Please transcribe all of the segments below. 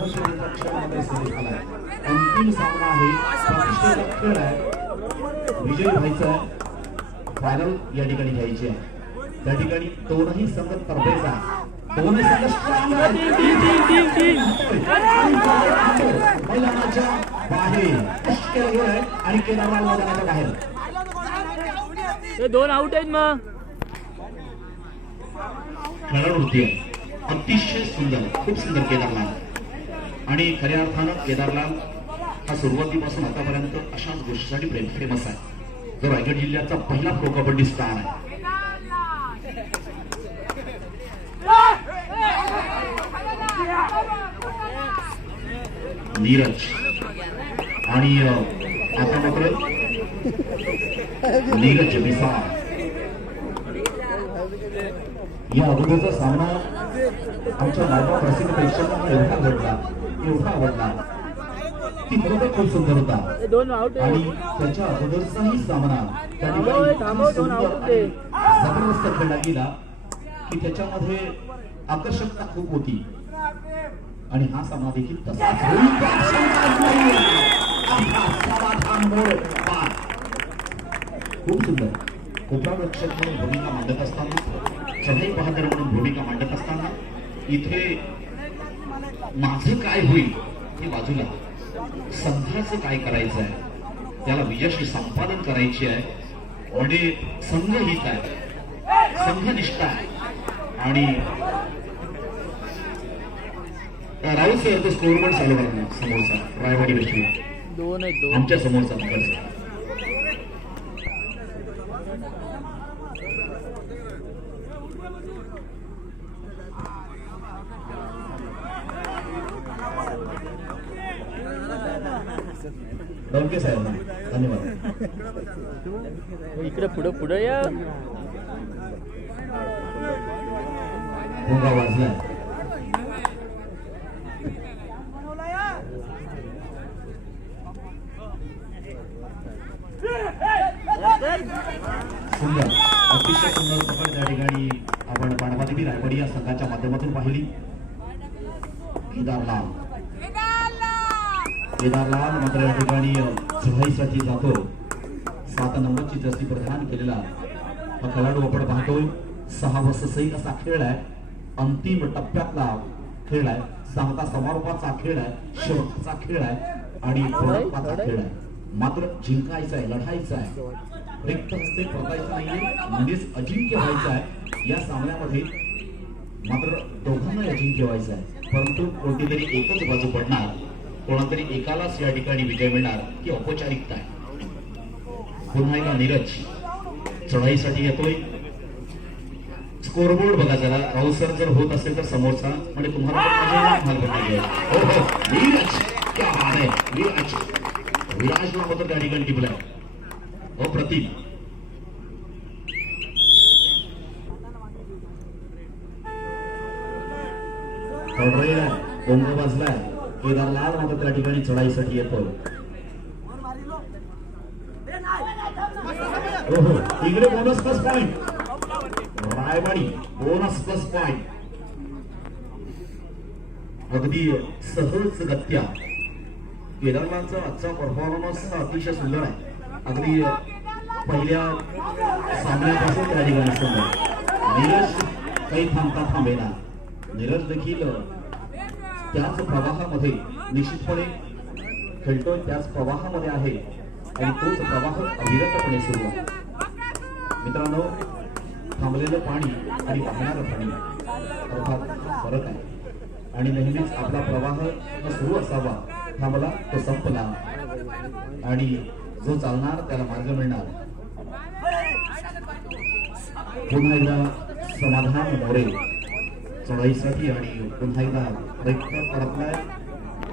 संघर्षाच्या क्षणामध्ये सुरू झालाय. अंतिम सामना आहे, प्रतिष्ठेचा खेळ आहे. विजयी व्हायचा आहे, फायनल या ठिकाणी घ्यायची आहे. त्या ठिकाणी दोनही संघ तरबेज आहे, दोनही संघ स्ट्रॉंग आहेत. मैदानाच्या बाहेर मुश्किल वेळ आहे आणि केदारलाल मैदानाच्या बाहेर. ते दोन आउट आहेत. मग खेळाडू अतिशय सुंदर, खूप सुंदर केदारलाल. आणि खऱ्या अर्थानं केदारलाल हा सुरुवातीपासून आतापर्यंत अशाच गोष्टीसाठी फेमस आहे. जो रायगड जिल्ह्याचा पहिला प्रो कबड्डी स्टार आहे. नीरज आणि आता मात्र नीरज मिसाळ या अगोदरचा सामना आमच्या लाडवा प्रसिद्ध प्रेक्षकांना एवढा आवडला ती बरोबर खूप सुंदर होता. दोन आउट आणि त्याच्या अगोदरचाही सामना त्या ठिकाणी जबरदस्त खेळला गेला की त्याच्यामध्ये आकर्षकता खूप होती. आणि हा सामना देखील तसाच खूप सुंदर. कोपरा रक्षक म्हणून भूमिका मांडत असताना, चढाई बहादर म्हणून भूमिका मांडत असताना इथे माझं काय होईल हे बाजूला, संघाचं काय करायचं आहे, त्याला विजयाशी संपादन करायची आहे. म्हणजे संघहित आहे, संघनिष्ठा आहे. आणि राहुल सर तो स्कोरबोर्ड चालू करा समोरचा रायवाडी लक्ष्मी दोन आहेत. दोन आमच्या समोरचा नंबरचा डोंके साहेब, धन्यवाद. इकडे पुढे पुढे या. भोंगा वाजला. सुंदर, अतिशय सुंदर पकड त्या ठिकाणी आपण बाणबादेवी रायवाडी या संघाच्या माध्यमातून पाहिली. केदारलाल मात्र या ठिकाणी चढाईसाठी जातो. 7 नंबरची जर्सी परिधान केलेला हा खेळाडू आपण पाहतोय. 6 वर्ष सही असा खेळ आहे. अंतिम टप्प्यातला खेळ आहे, सांगता समारोपाचा खेळ आहे, शेवटचा खेळ आहे आणि पूर्णत्वाचा खेळ आहे. मात्र जिंकायचं आहे, लढायचं आहे, रिक्त हस्ते परतायचं नाहीये, म्हणजेच अजिंक्य व्हायचं आहे. या सामन्यामध्ये मात्र दोघांना अजिंक्य व्हायचं आहे. परंतु कोणती तरी एकच बाजू पडणार, कोणातरी एकालाच या ठिकाणी विजय मिळणार ही औपचारिकता आहे. पुन्हा एकदा नीरज चढाईसाठी येतोय. स्कोरबोर्ड बघा जरा, राहुल सर जर होत असेल तर समोरचा, म्हणजे तुम्हाला नीरज क्या बात आहे. विराजला मात्र त्या ठिकाणी टिपलाय. अप्रतिम. बोंग वाजलाय. केदारलाल मात्र त्या ठिकाणी चढाईसाठी येतो. इकडे bonus plus point Raiwadi, bonus plus point. अगदी सहज गत्या केदारलालचा आजचा परफॉर्मन्स अतिशय सुंदर आहे. अगदी पहिल्या सामन्यापासून त्या ठिकाणी सुंदर. नीरज काही थांबता थांबेना. नीरज देखील त्याच प्रवाहामध्ये निश्चितपणे खेळतोय, त्याच प्रवाहामध्ये आहे आणि तोच प्रवाह अविरतपणे सुरू आहे. मित्रांनो, थांबलेलं पाणी आणि वाहणारं पाणी अर्थात फरक आहे. आणि नेहमीच आपला प्रवाह सुरू असावा, थांबला तो संपला आणि जो चालणार त्याला मार्ग मिळणार. पुन्हा एकदा समाधान मोरे चढाईसाठी आणि पुन्हा एकदा प्रयत्न परतलाय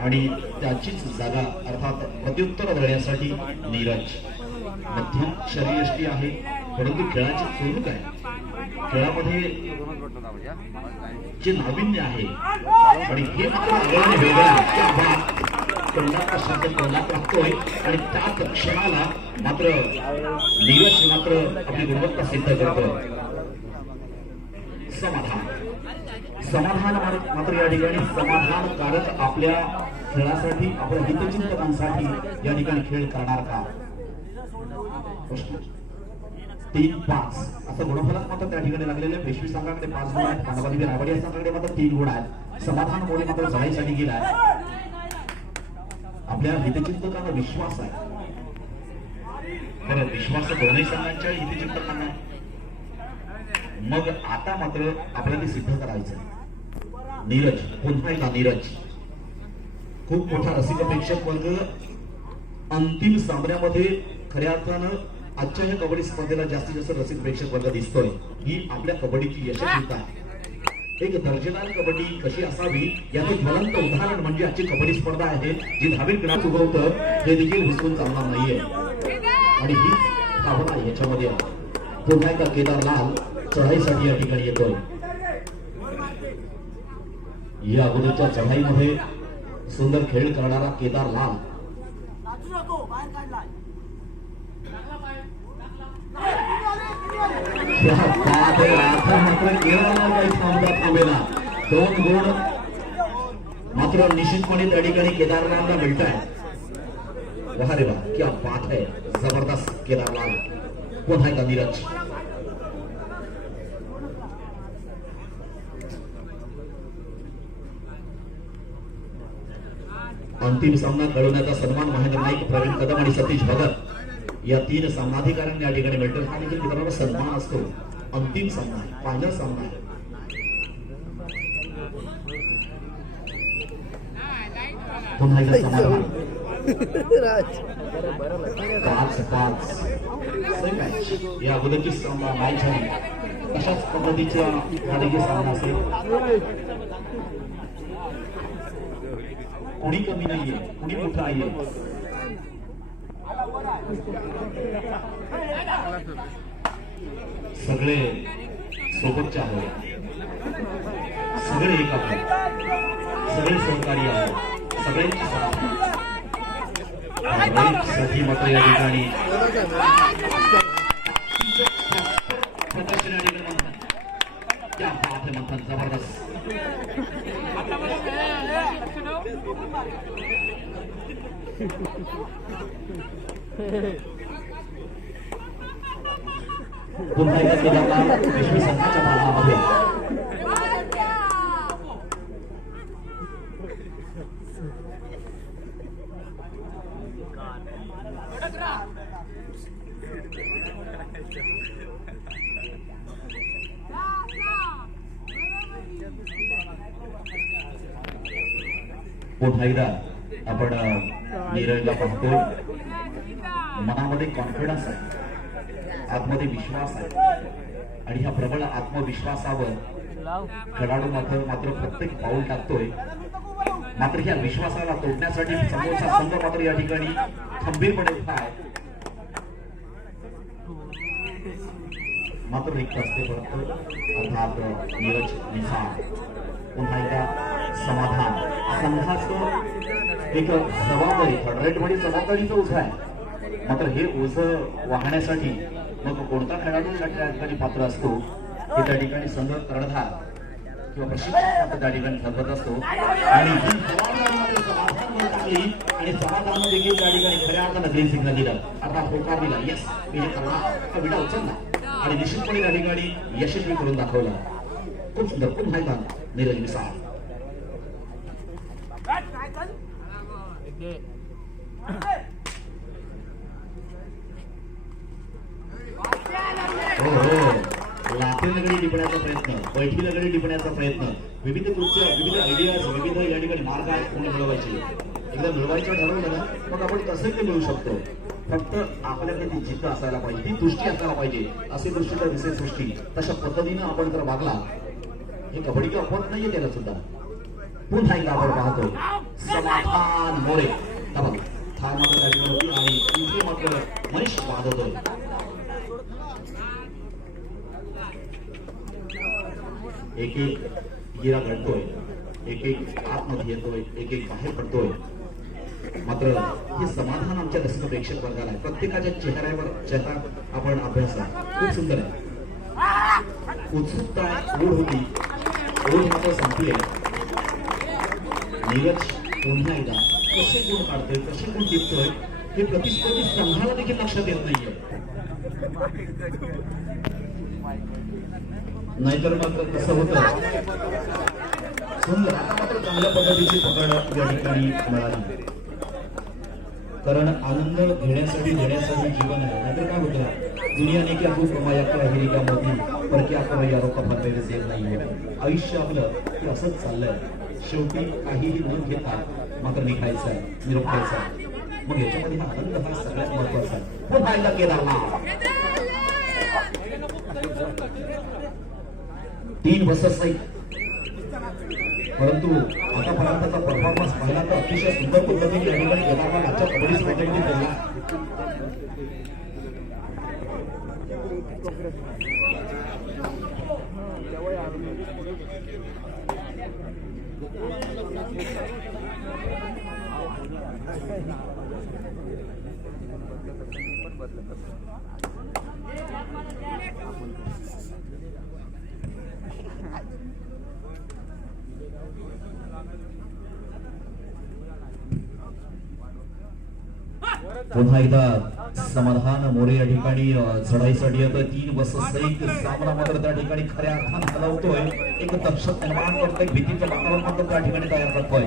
आणि त्याचीच जागा अर्थात प्रत्युत्तर देण्यासाठी नीरज. मध्यम शरीरयष्टी आहे, परंतु खेळाची चोरुक आहे. खेळामध्ये जे नाविन्य आहे आणि हे मात्र वेगळं तोंडाचा शब्द तोंडात लागतोय आणि त्याच क्षणाला मात्र नीरज मात्र आपली गुणवत्ता सिद्ध करतोय. समाधान समाधान मात्र या ठिकाणी समाधानकारक आपल्या खेळासाठी आपल्या हितचिंतकांसाठी या ठिकाणी खेळ करणार का? 3-5 असं गुणफलक मात्र त्या ठिकाणी लागलेले. पेशवी संघाकडे 5 गुण आहेत, पांडवादेवी रायवाडी या संघाकडे मात्र 3 गुण आहेत. समाधान मोरे मात्र जळाईसाठी गेलाय. आपल्या हितचिंतकांना विश्वास आहे. बरं, विश्वास दोन्ही संघांच्या हितचिंतकांना. मग आता मात्र आपल्याला ते सिद्ध करायचं. नीरज, पुन्हा एकदा नीरज. खूप मोठा रसिक प्रेक्षक वर्ग अंतिम सामन्यामध्ये खऱ्या अर्थानं आजच्या या कबड्डी स्पर्धेला जास्तीत जास्त रसिक प्रेक्षक वर्ग दिसतोय. ही आपल्या कबड्डीची यशस्वीता आहे. एक दर्जेदार कबड्डी कशी असावी याचं ज्वलंत उदाहरण म्हणजे आजची कबड्डी स्पर्धा आहे, जी धावीत गणा उगवतं हे देखील विसरून चालणार नाहीये. आणि हीच भावना याच्यामध्ये आहे. पुन्हा एकदा केदार लाल चढाईसाठी या ठिकाणी येतोय. या अगोदरच्या चढाईमध्ये सुंदर खेळ करणारा केदार लाल. मात्र केदारला काही थांबेना. 2 गुण मात्र निश्चितपणे त्या ठिकाणी केदारलालला मिळत आहे. वाह रे वाह, क्या बात है, जबरदस्त केदारलाल. पुन्हा एकदा नीरज. अंतिम सामना कळवण्याचा सन्मान महेंद्र नाईक, प्रवीण कदम आणि सतीश भगत या 3 सामनाधिकाऱ्यांनी या ठिकाणी मिळतो. हा देखील मित्रांनो सन्मान असतो. अंतिम सामना आहे, फायनल सामना आहे. पुन्हा एकदा समाधान. 5-5 या अगोदरची सामना मॅच झाली. अशाच पद्धतीचा हा देखील सामना असेल. कोणी कमी नाहीये, कोणी मोठं नाहीये. सगळे सोबतचे आहोत, सगळे एक आहोत, सगळे सहकारी आहोत, सगळ्यांची साठी मात्र या ठिकाणी क्या बात है मंथन, जबरदस्त. पुन्हा एकदा केदारला विश्व संघाच्या भागामध्ये पुन्हा एकदा आपण नीरजला पाहतो. मनामध्ये कॉन्फिडन्स आहे, आतमध्ये विश्वास आहे आणि ह्या प्रबळ आत्मविश्वासावर खेळाडू मात्र प्रत्येक पाऊल टाकतोय. मात्र ह्या विश्वासाला तोडण्यासाठी समोरचा संघ मात्र या ठिकाणी खंबीरपणे उभा आहे. मात्र रिक्त असते परंतु अर्थात नीरज निसार. पुन्हा एकदा समाधान. संघाचं एक जबाबदारी, थर्ड जबाबदारीचं ओझं आहे. मात्र हे ओझं वाहण्यासाठी मग कोणता खेळाडू या ठिकाणी पात्र असतो हे त्या ठिकाणी संघ कर्णधार किंवा प्रशिक्षक त्या ठिकाणी ठरवत असतो. आणि ही जबाबदारी समाधान टाकली आणि समाधान देखील त्या ठिकाणी खऱ्या अर्थानं ग्रीन सिग्नल दिलं, अर्थात होकार दिला. येस, मी हे करणार, हा विडा उचलला आणि निश्चितपणे त्या ठिकाणी यशस्वी करून दाखवलं. खूप सुंदर. पुन्हा एकदा नीरज निसार. लाथी लगडी टिपण्याचा प्रयत्न, बैठी लगडी टिपण्याचा प्रयत्न, विविध कृत्य, विविध आयडियाज, विविध या ठिकाणी मार्ग आहेत कोणी मिळवायचे. एकदा मिळवायचं ठरवलं ना मग आपण कसंही ते मिळू शकतो. फक्त आपल्याकडे ती जिद्द असायला पाहिजे, ती दृष्टी असायला पाहिजे. अशी दृष्टी तर दिसेल सृष्टी. तशा पद्धतीनं आपण जर वागला, हे कबड्डी काही अपवाद नाहीये त्याला सुद्धा. पुन्हा एकदा आपण पाहतो समाधान मोरे. ठार मात्र त्या ठिकाणी होती आणि इथे मात्र मनीष वाढवतोय. एक एक गिरा घडतोय, एक एक आतमध्ये येतोय, एक एक बाहेर पडतोय. मात्र हे समाधान आमच्या रसिक प्रेक्षक वर्गाला आहे. प्रत्येकाच्या चेहरा आपण अभ्यास आहे. खूप सुंदर आहे. उत्सुकता ओढ होती ओढ मात्र संपली नीरज पुन्हा एकदा कसे गुण काढतोय कसे गुण टिपतोय हे प्रतिस्पर्धी संघाला देखील लक्षात येत नाहीये नाहीतर मात्र कसं होतं सुंदर आता मात्र चांगल्या पद्धतीची पकड या ठिकाणी मिळाली कारण आनंद घेण्यासाठी देण्यासाठी जीवन आहे नाहीतर काय होतं दुनिया ने क्या खूप कमाया क्या हिरी क्या मोती पर क्या करो यारो का फरक सेव नाही आयुष्य आपलं ते असंच चाललंय शेवटी काहीही न घेता मात्र निघायचं आहे निरोप घ्यायचा मग याच्यामध्ये हा आनंद हा सगळ्यात महत्वाचा आहे पुन्हा एकदा केदारनाथ 3 वर्षच नाही परंतु आतापर्यंतचा परफॉर्मन्स पाहिला तर अतिशय सुंदर पद्धतीने या ठिकाणी केदारनाथ आजच्या कबड्डी स्पर्धेमध्ये खेळला पुन्हा एकदा समाधान मोरे या ठिकाणी चढाईसाठी येतोय 3 वर्ष एक सामना मात्र त्या ठिकाणी खऱ्या अर्थानं हलवतोय एक दहशत निर्माण करतोय भीतीचं वातावरण मात्र त्या ठिकाणी तयार करतोय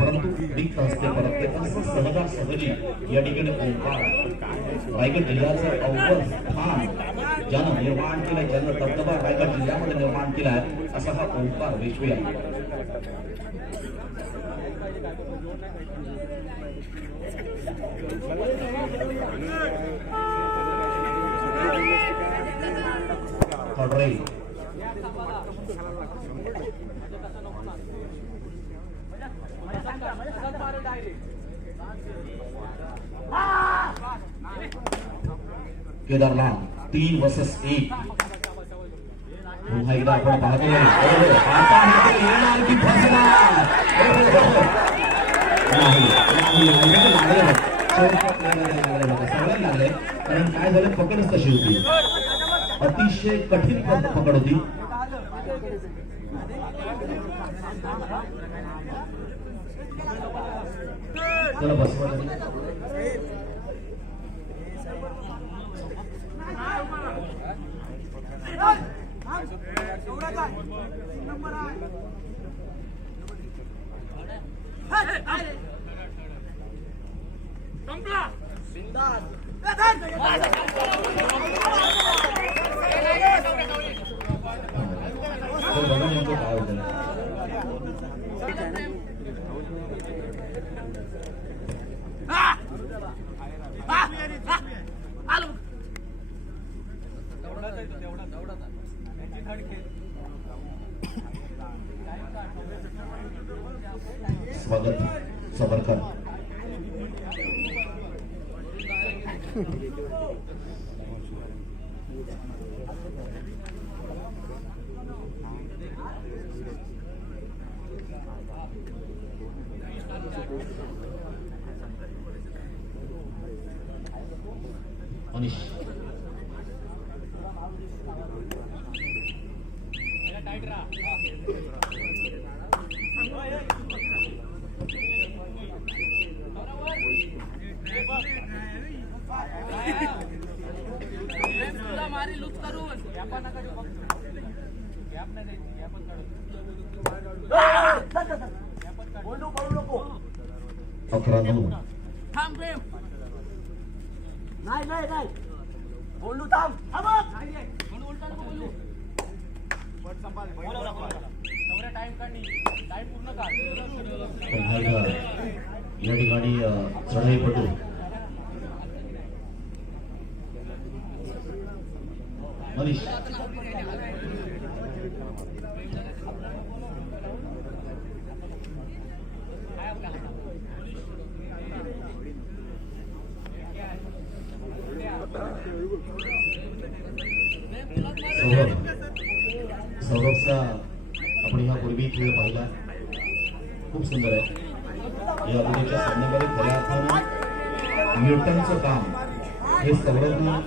परंतु रिक्त असते परत ते असं सहजासहजी या ठिकाणी ओंकार रायगड जिल्ह्याचं अव्वल स्थान ज्यानं निर्माण केलंय ज्यानं दबदबा रायगड जिल्ह्यामध्ये निर्माण केलाय असा हा ओंकार विश्वया केदारनाथ 3 वर्सेस 1 पुन्हा एकदा आपण पाहतोय आता येणार की फसणार सगळ्यात लागले कारण काय झालं पकडच तशी होती अतिशय कठीण पकड होती चला बसवा स्वागत सावरकर मनीष मारी लूट करून 11-9 थांब प्रेम नाही नाही नाही बोलू थांब थांब म्हणून उलटा नको बोलू पट संभाल बोलवला तेवढा टाइम काढणी टाइम पूर्ण काढ या ठिकाणी चढाईपटू मनीष सौरभचा आपण यापूर्वी खेळ पाहिला खूप सुंदर आहे या मुलीच्या सामन्यामध्ये खऱ्या अर्थानं न्यूटनचं काम हे सौरभनं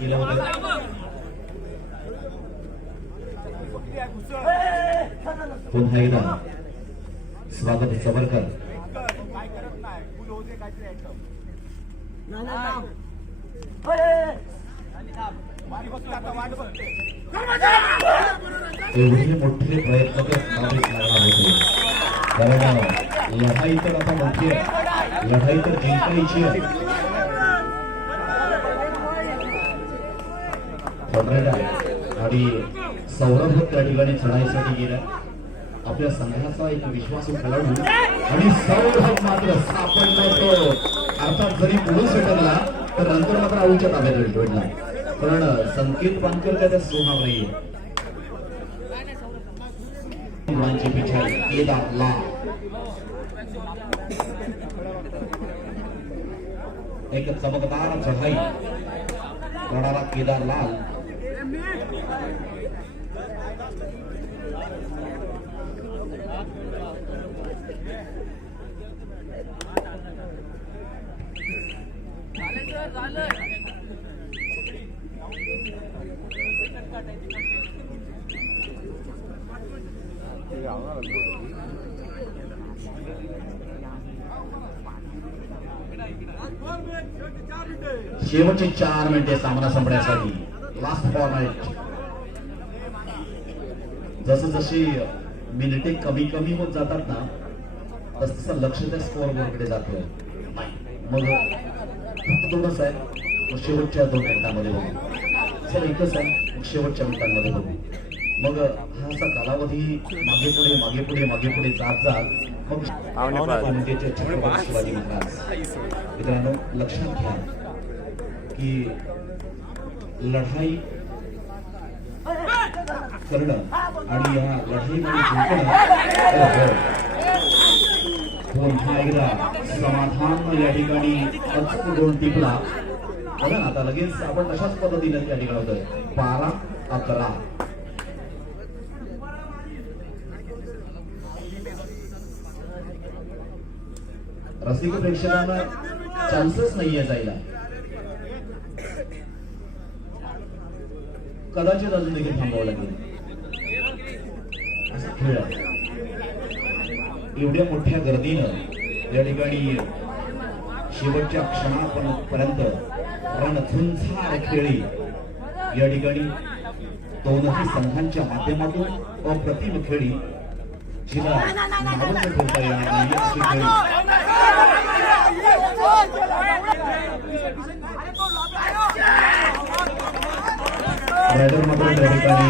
केलं होतं पुन्हा एकदा स्वागत सबरकर. काय करत नाही फुल होते काहीतरी आयटम वाट बघतो आता वाट बघते एवढे मोठे प्रयत्न तर करावेच लागणार होते. कारण लढाई तर आता मोठी आहे, लढाई तर जिंकायची आहे. आणि सौरभ त्या ठिकाणी चढाईसाठी गेला. आपल्या संघाचा एक विश्वासू खेळाडू आणि सौरभ मात्र सापडला तो. अर्थात जरी पुढे सटकला तर नंतर मात्र आऊच्या ताब्यात भेटला. पण संकेत पानकर काय त्या सोडणार नाहीये. मुलांची पिछाडी केदार लाल. एक चमकदार चढाई करणारा केदार लाल. शेवटचे 4 मिनिटे सामना संपण्यासाठी. Last format. जसं जशी मिनिटे कमी कमी होत जातात ना तस तसं लक्ष त्या स्कोअर बोर्डकडे जातं. मग फक्त 2च आहे मग शेवटच्या 2 मिनिटांमध्ये बघू. सर एकच आहे मग शेवटच्या मिनिटांमध्ये बघू. मग हा असा कालावधी मागे पुढे जात मग छत्रपती शिवाजी महाराज. मित्रांनो लक्षात घ्या की लढाई करणं आणि या लढाईमध्ये जिंकणं. पुन्हा एकदा समाधान या ठिकाणी अचूक 2 टिपला. बघा ना आता लगेच आपण तशाच पद्धतीने त्या ठिकाणी होतोय. 12-11. रसिक प्रेक्षकांना चान्सच नाहीये जायला. कदाचित अजून देखील थांबावं लागेल असा खेळ आहे. एवढ्या मोठ्या गर्दीनं या ठिकाणी शेवटच्या क्षणापर्यंत रणझुंजार खेळी या ठिकाणी दोनही संघांच्या माध्यमातून अप्रतिम खेळी जिला नावं ठेवता येणार नाही अशी खेळी. रायडर मात्र त्या ठिकाणी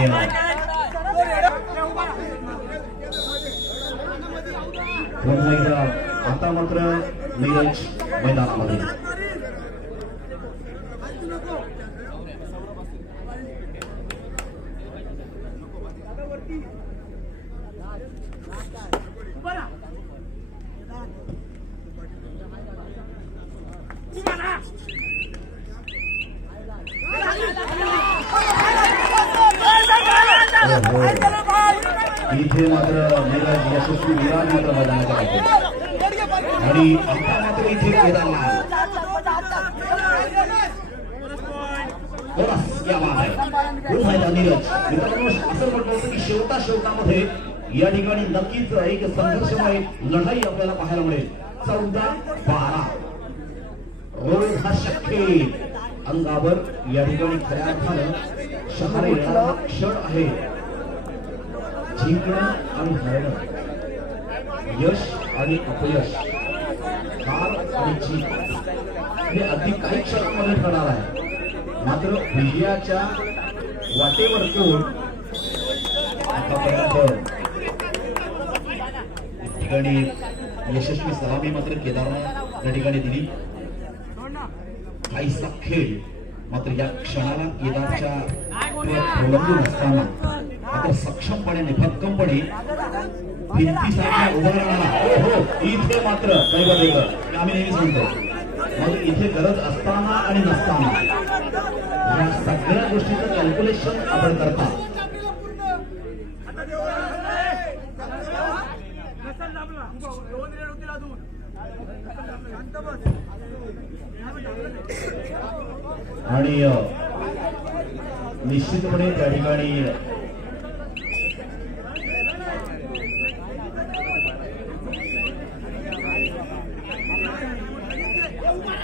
पुन्हा एकदा आता मात्र नीरज मैदानामध्ये. इथे मात्र नीरज यशस्वी विराट मात्र मैदानात आहे आणि आता मात्र इथे केदार लाल. पुन्हा एकदा नीरज. मित्रांनो असं म्हटलं होतं की शेवटामध्ये या ठिकाणी नक्कीच एक संघर्षमय लढाई आपल्याला पाहायला मिळेल. 14-12 रोल हा शक्य अंगावर या ठिकाणी खऱ्या अर्थानं शहारे येणारा क्षण आहे. जिंकणं आणि हरणं, यश आणि अपयश, हार आणि जीत हे अगदी काही क्षणांमध्ये ठरणार आहे. मात्र विजयाच्या वाटेवर कोण आतापर्यंत ठिकाणी यशस्वी सलामी मात्र केदारनं या ठिकाणी दिली. काहीसा खेळ मात्र या क्षणाला केदारच्या अवलंबून असताना मात्र सक्षमपणे निफक्कमपणे भिंतीसारख्या उभा राहणारा. हो इथे मात्र आम्ही नेहमीच म्हणतो मग इथे गरज असताना आणि नसताना या सगळ्या गोष्टीचं कॅल्क्युलेशन आपण करता. आणि निश्चितपणे त्या ठिकाणी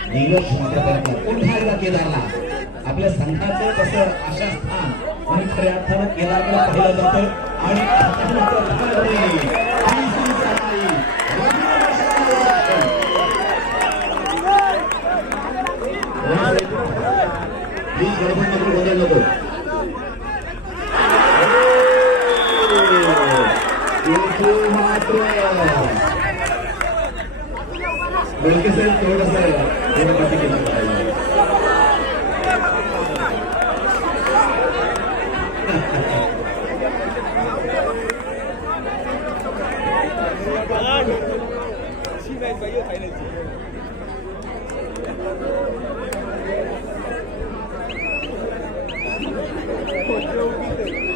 नीरज मात्र परतला पुन्हा एकदा केदारला आपल्या संघाचं तसं आशा स्थान म्हणून खऱ्या अर्थानं केदारला पाहिलं जातं आणि बदल नको बलके साहेब थोडंसं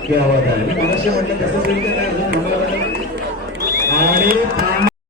क्या आवाज आहे मी मगाशी म्हटलं तसंच होईल का नाही अजून